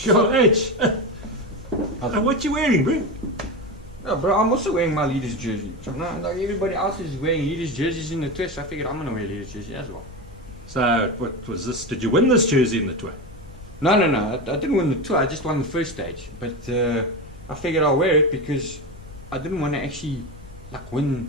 Sure, H. What you wearing, bro? No, bro, I'm also wearing my Leaders jersey. So, no, like everybody else is wearing Leaders jerseys in the tour, so I figured I'm gonna wear a Leaders jersey as well. So, what was this? Did you win this jersey in the tour? No, I didn't win the tour. I just won the first stage. But I figured I'll wear it because I didn't want to actually like win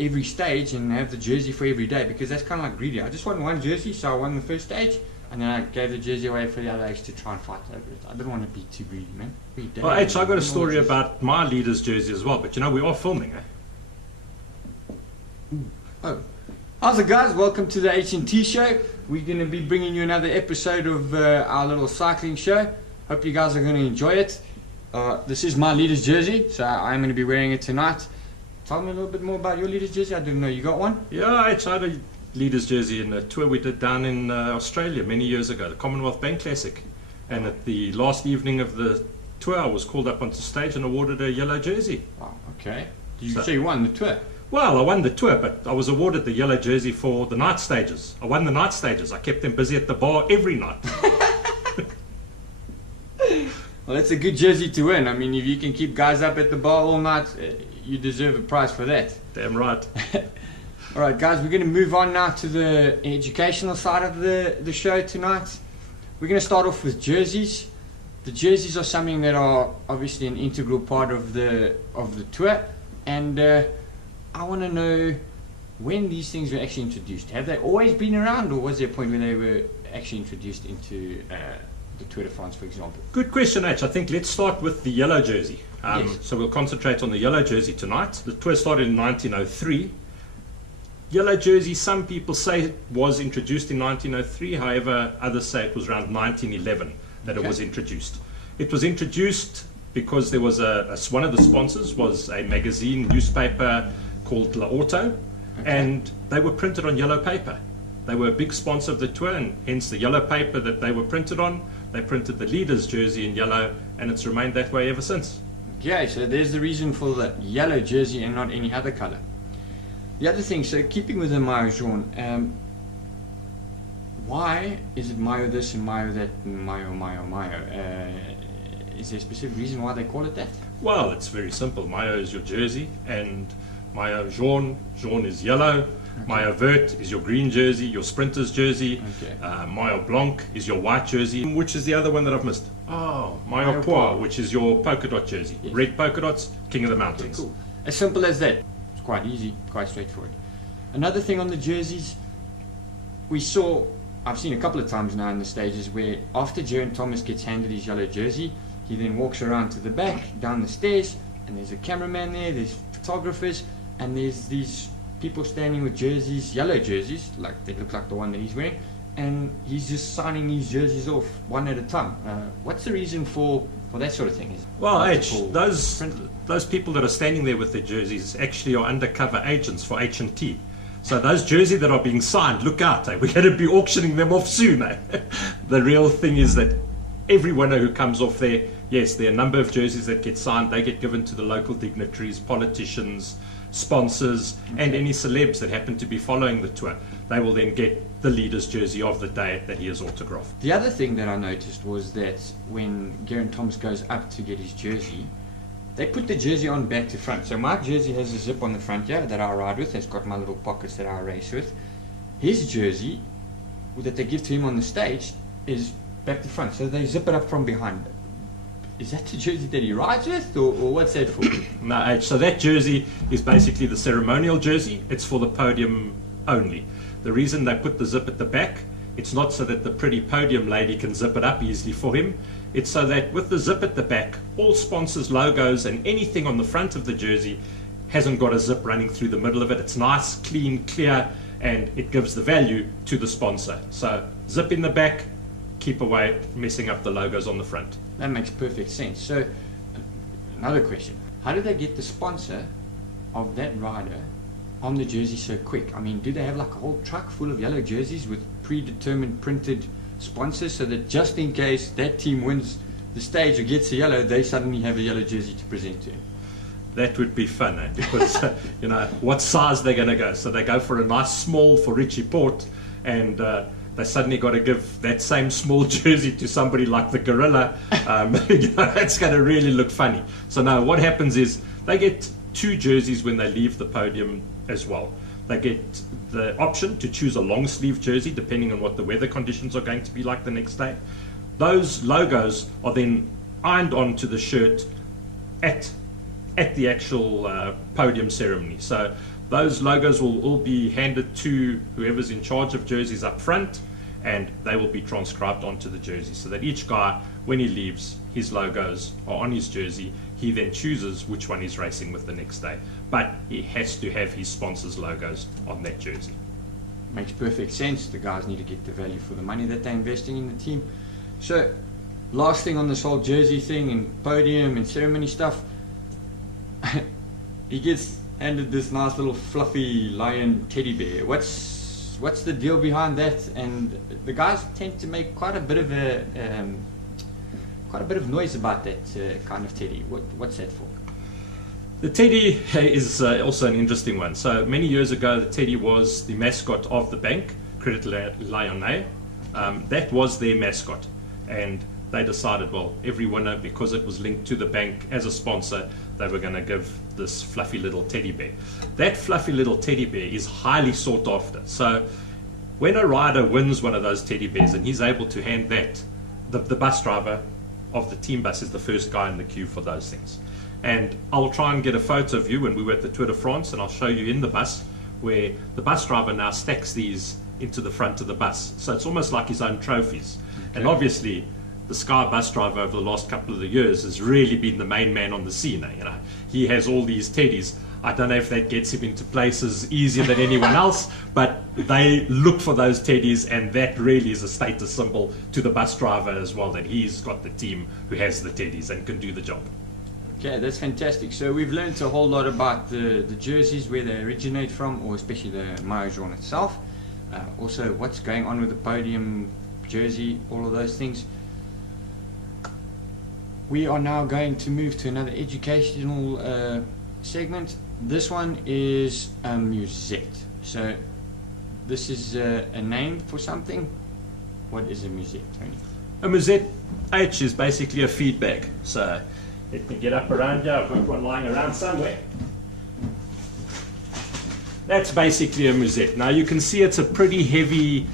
every stage and have the jersey for every day, because that's kind of like greedy. I just won one jersey, so I won the first stage, and then I gave the jersey away for the other age to try and fight over it. I didn't want to be too greedy, man. Well, H, I got a story about my Leaders jersey as well, but you know, we are filming, eh? Oh. How's it, guys? Welcome to the H&T show. We're going to be bringing you another episode of our little cycling show. Hope you guys are going to enjoy it. This is my Leaders jersey, so I'm going to be wearing it tonight. Tell me a little bit more about your Leaders jersey. I didn't know you got one. Yeah, H, I had a Leaders jersey in a tour we did down in Australia many years ago, the Commonwealth Bank Classic. And at the last evening of the tour, I was called up onto stage and awarded a yellow jersey. Oh, okay. So you won the tour? Well, I won the tour, but I was awarded the yellow jersey for the night stages. I won the night stages. I kept them busy at the bar every night. Well, that's a good jersey to win. I mean, if you can keep guys up at the bar all night, you deserve a prize for that. Damn right. All right, guys, we're going to move on now to the educational side of the show tonight. We're going to start off with jerseys. The jerseys are something that are obviously an integral part of the tour, and I want to know when these things were actually introduced. Have they always been around, or was there a point where they were actually introduced into the Tour de France, for example? Good question, H. I think let's start with the yellow jersey. Yes. So we'll concentrate on the yellow jersey tonight. The tour started in 1903. Yellow jersey, some people say, was introduced in 1903. However, others say it was around 1911 that it was introduced. It was introduced because there was one of the sponsors was a magazine newspaper called La Auto, and they were printed on yellow paper. They were a big sponsor of the tour, and hence the yellow paper that they were printed on. They printed the Leaders jersey in yellow, and it's remained that way ever since. Okay, so there's the reason for the yellow jersey and not any other color. The other thing, so keeping with the maillot jaune, why is it maillot this and maillot that and maillot? Is there a specific reason why they call it that? Well, it's very simple. Maillot is your jersey, and maillot jaune is yellow. Maillot vert is your green jersey, your sprinter's jersey. Maillot blanc is your white jersey. Which is the other one that I've missed? Oh, maillot poire, which is your polka dot jersey. Yes. Red polka dots, king of the mountains. Okay, cool. As simple as that. It's quite easy, quite straightforward. Another thing on the jerseys, I've seen a couple of times now in the stages where after Geraint Thomas gets handed his yellow jersey, he then walks around to the back, down the stairs, and there's a cameraman there, there's photographers, and there's these people standing with jerseys, yellow jerseys, like they look like the one that he's wearing, and he's just signing these jerseys off one at a time. What's the reason for that sort of thing? Well, H, those people that are standing there with their jerseys actually are undercover agents for H&T. So those jerseys that are being signed, look out, eh? We're going to be auctioning them off soon. Eh? The real thing is that every winner who comes off there, yes, there are a number of jerseys that get signed. They get given to the local dignitaries, politicians, sponsors, and any celebs that happen to be following the tour. They will then get the Leaders jersey of the day that he has autographed. The other thing that I noticed was that when Geraint Thomas goes up to get his jersey, they put the jersey on back to front. So my jersey has a zip on the front here that I ride with. It's got my little pockets that I race with. His jersey that they give to him on the stage is back to front. So they zip it up from behind. Is that the jersey that he rides with, or what's that for? No, H, so that jersey is basically the ceremonial jersey. It's for the podium only. The reason they put the zip at the back, it's not so that the pretty podium lady can zip it up easily for him. It's so that with the zip at the back, all sponsors' logos and anything on the front of the jersey hasn't got a zip running through the middle of it. It's nice, clean, clear, and it gives the value to the sponsor. So zip in the back, keep away messing up the logos on the front. That makes perfect sense. So another question, how do they get the sponsor of that rider on the jersey so quick? I mean, do they have like a whole truck full of yellow jerseys with predetermined printed sponsors so that just in case that team wins the stage or gets a yellow, they suddenly have a yellow jersey to present to him? That would be fun, eh? Because what size they're going to go. So they go for a nice small for Richie Port, and they suddenly got to give that same small jersey to somebody like the gorilla. It's going to really look funny. So now what happens is they get 2 jerseys when they leave the podium as well. They get the option to choose a long sleeve jersey depending on what the weather conditions are going to be like the next day. Those logos are then ironed onto the shirt at the actual podium ceremony. So those logos will all be handed to whoever's in charge of jerseys up front, and they will be transcribed onto the jersey, so that each guy, when he leaves, his logos are on his jersey. He then chooses which one he's racing with the next day, but he has to have his sponsors' logos on that jersey. Makes perfect sense. The guys need to get the value for the money that they're investing in the team. So, last thing on this whole jersey thing and podium and ceremony stuff, he gets handed this nice little fluffy lion teddy bear. What's the deal behind that? And the guys tend to make quite a bit of noise about that kind of teddy. What's that for? The teddy is also an interesting one. So many years ago, the teddy was the mascot of the bank, Credit Lyonnais. That was their mascot, and they decided, well, every winner, because it was linked to the bank as a sponsor, they were going to give this fluffy little teddy bear. That fluffy little teddy bear is highly sought after. So when a rider wins one of those teddy bears and he's able to hand that, the bus driver of the team bus is the first guy in the queue for those things. And I'll try and get a photo of you when we were at the Tour de France, and I'll show you in the bus where the bus driver now stacks these into the front of the bus. So it's almost like his own trophies. Okay. And obviously, the Sky bus driver over the last couple of years has really been the main man on the scene. He has all these teddies. I don't know if that gets him into places easier than anyone else, but they look for those teddies, and that really is a status symbol to the bus driver as well, that he's got the team who has the teddies and can do the job. Okay, that's fantastic. So we've learned a whole lot about the jerseys, where they originate from, or especially the maillot jaune itself. Also, what's going on with the podium jersey, all of those things. We are now going to move to another educational segment. This one is a musette. So this is a name for something. What is a musette, Tony? A musette H is basically a feed bag. So let me get up around here. I've got one lying around somewhere. That's basically a musette. Now you can see it's a pretty heavy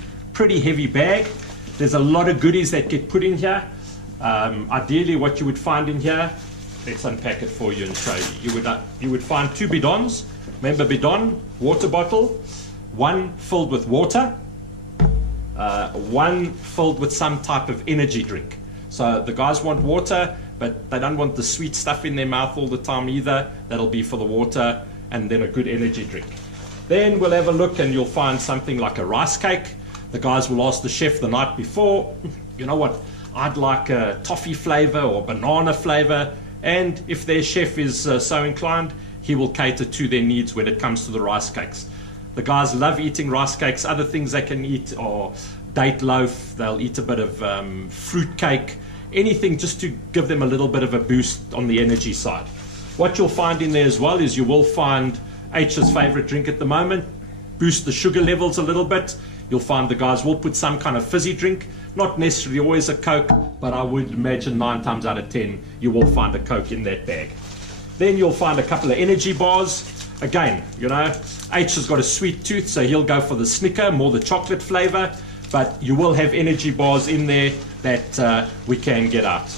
bag. There's a lot of goodies that get put in here. Ideally, what you would find in here, let's unpack it for you and show you. You would find 2 bidons. Remember, bidon, water bottle, one filled with water, one filled with some type of energy drink. So the guys want water, but they don't want the sweet stuff in their mouth all the time either. That'll be for the water, and then a good energy drink. Then we'll have a look, and you'll find something like a rice cake. The guys will ask the chef the night before, you know what, I'd like a toffee flavor or banana flavor, and if their chef is so inclined, he will cater to their needs when it comes to the rice cakes. The guys love eating rice cakes. Other things they can eat are date loaf, they'll eat a bit of fruit cake, anything just to give them a little bit of a boost on the energy side. What you'll find in there as well is you will find H's favorite drink at the moment, boost the sugar levels a little bit. You'll find the guys will put some kind of fizzy drink, not necessarily always a Coke, but I would imagine 9 times out of 10 you will find a Coke in that bag. Then you'll find a couple of energy bars. Again, you know, H has got a sweet tooth, so he'll go for the Snicker, more the chocolate flavor, but you will have energy bars in there that we can get out.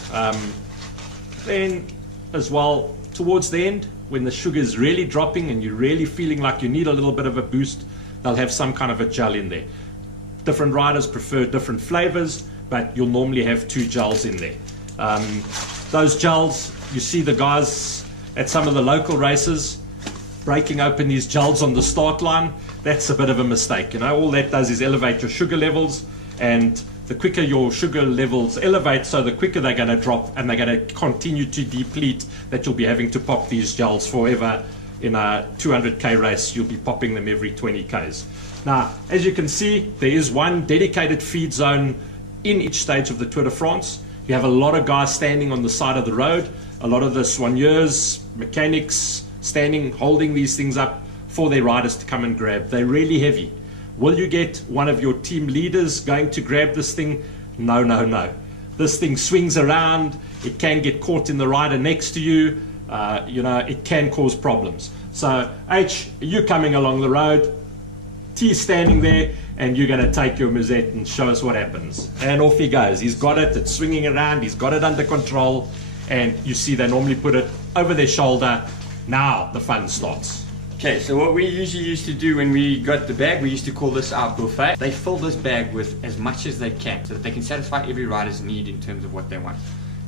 Then as well, towards the end, when the sugar is really dropping and you're really feeling like you need a little bit of a boost, they'll have some kind of a gel in there. Different riders prefer different flavors, but you'll normally have 2 gels in there. Those gels, you see the guys at some of the local races breaking open these gels on the start line. That's a bit of a mistake. You know, all that does is elevate your sugar levels, and the quicker your sugar levels elevate, so the quicker they're going to drop, and they're going to continue to deplete, that you'll be having to pop these gels forever. In a 200k race, you'll be popping them every 20k's. Now, as you can see, there is one dedicated feed zone in each stage of the Tour de France. You have a lot of guys standing on the side of the road, a lot of the soigneurs, mechanics, standing, holding these things up for their riders to come and grab. They're really heavy. Will you get one of your team leaders going to grab this thing? No, no, no. This thing swings around. It can get caught in the rider next to you. It can cause problems. So H, you coming along the road, T standing there, and you're going to take your musette and show us what happens. And off he goes. He's got it. It's swinging around. He's got it under control. And you see they normally put it over their shoulder. Now the fun starts. Okay, so what we usually used to do when we got the bag, we used to call this our buffet. They fill this bag with as much as they can so that they can satisfy every rider's need in terms of what they want.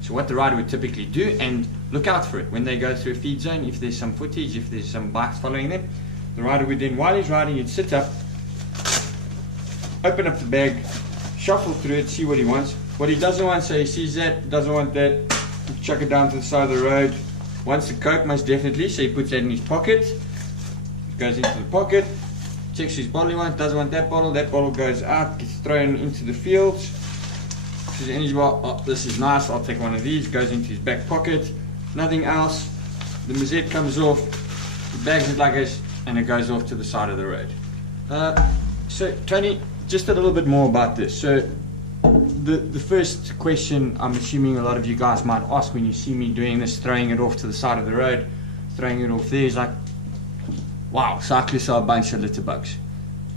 So what the rider would typically do, and look out for it when they go through a feed zone, if there's some footage, if there's some bikes following them, the rider would then, while he's riding, he'd sit up, open up the bag, shuffle through it, see what he wants. What he doesn't want, so he sees that, doesn't want that, chuck it down to the side of the road. Wants the Coke, most definitely, so he puts that in his pocket. Goes into the pocket, checks his bottle he wants, doesn't want that bottle goes out, gets thrown into the fields. Says energy bar, oh, this is nice, I'll take one of these, goes into his back pocket, nothing else. The musette comes off, the bag's in luggage, and it goes off to the side of the road. So Tony, just a little bit more about this. So the first question I'm assuming a lot of you guys might ask when you see me doing this, throwing it off to the side of the road, throwing it off there, is like, wow, cyclists are a bunch of litterbugs.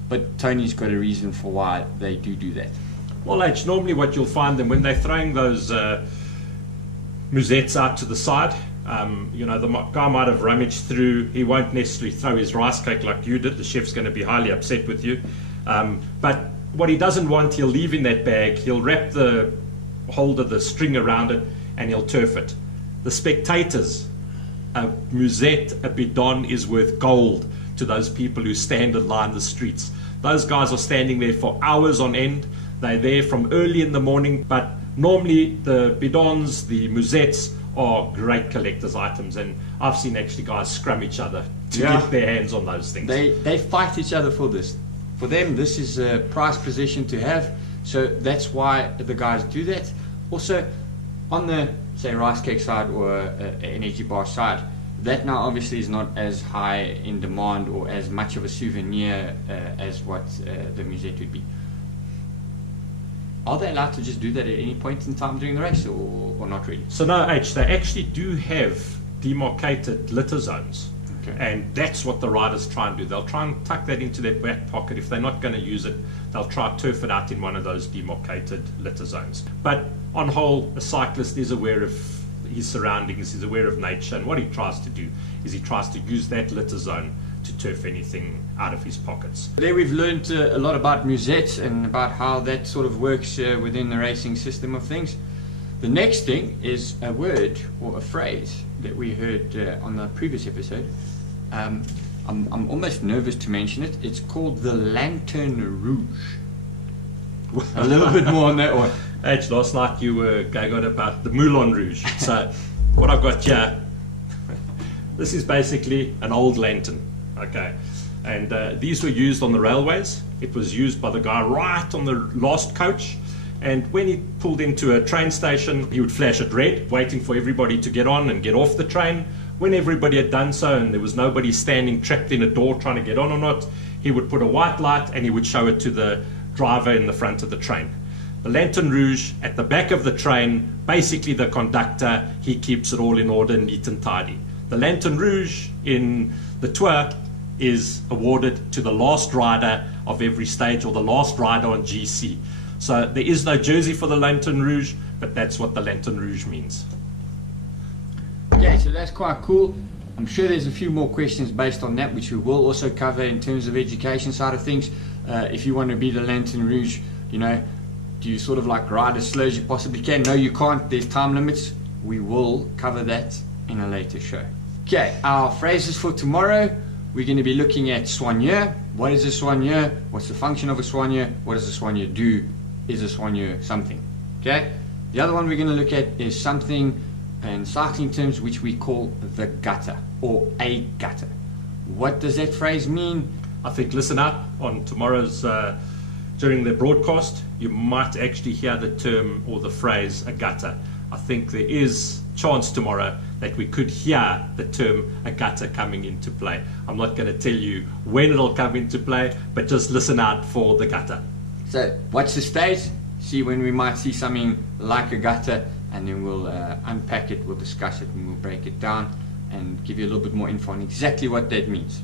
But Tony's got a reason for why they do that. Well, H, normally what you'll find them when they're throwing those musettes out to the side, the guy might have rummaged through. He won't necessarily throw his rice cake like you did. The chef's going to be highly upset with you. But what he doesn't want, he'll leave in that bag. He'll wrap the holder, the string around it, and he'll turf it. The spectators, a musette, a bidon is worth gold to those people who stand and line the streets. Those guys are standing there for hours on end. They're there from early in the morning, but normally the bidons, the musettes are great collector's items, and I've seen actually guys scrum each other to get their hands on those things. They fight each other for this. For them, this is a prized possession to have, so that's why the guys do that. Also, on the, say, rice cake side or an energy bar side, that now obviously is not as high in demand or as much of a souvenir as what the musette would be. Are they allowed to just do that at any point in time during the race, or not really? So no, H, they actually do have demarcated litter zones. Okay. And that's what the riders try and do. They'll try and tuck that into their back pocket. If they're not going to use it, they'll try to turf it out in one of those demarcated litter zones. But on whole, a cyclist is aware of his surroundings, he's aware of nature, and what he tries to do is he tries to use that litter zone to turf anything out of his pockets. There we've learned a lot about musettes and about how that sort of works within the racing system of things. The next thing is a word or a phrase that we heard on the previous episode. I'm almost nervous to mention it. It's called the Lantern Rouge. A little bit more on that one. H, last night you were going on about the Moulin Rouge. So what I've got here, this is basically an old lantern. Okay, and these were used on the railways. It was used by the guy right on the last coach, and when he pulled into a train station, he would flash it red, waiting for everybody to get on and get off the train. When everybody had done so and there was nobody standing trapped in a door trying to get on or not, he would put a white light and he would show it to the driver in the front of the train. The Lantern Rouge at the back of the train, basically the conductor, he keeps it all in order, neat and tidy. The Lantern Rouge in the Tour is awarded to the last rider of every stage, or the last rider on GC. So there is no jersey for the Lantern Rouge, but that's what the Lantern Rouge means. Okay, so that's quite cool. I'm sure there's a few more questions based on that, which we will also cover in terms of education side of things. If you want to be the Lantern Rouge, do you sort of like ride as slow as you possibly can? No, you can't. There's time limits. We will cover that in a later show. Okay, our phrases for tomorrow. We're going to be looking at soigneur. What is a soigneur? What's the function of a soigneur? What does a soigneur do? Is a soigneur something? Okay. The other one we're going to look at is something in cycling terms which we call the gutter or a gutter. What does that phrase mean? I think listen up on tomorrow's during the broadcast, you might actually hear the term or the phrase a gutter. I think there is chance tomorrow that we could hear the term a gutter coming into play. I'm not going to tell you when it'll come into play, but just listen out for the gutter. So watch the stage, see when we might see something like a gutter, and then we'll unpack it, we'll discuss it, and we'll break it down and give you a little bit more info on exactly what that means.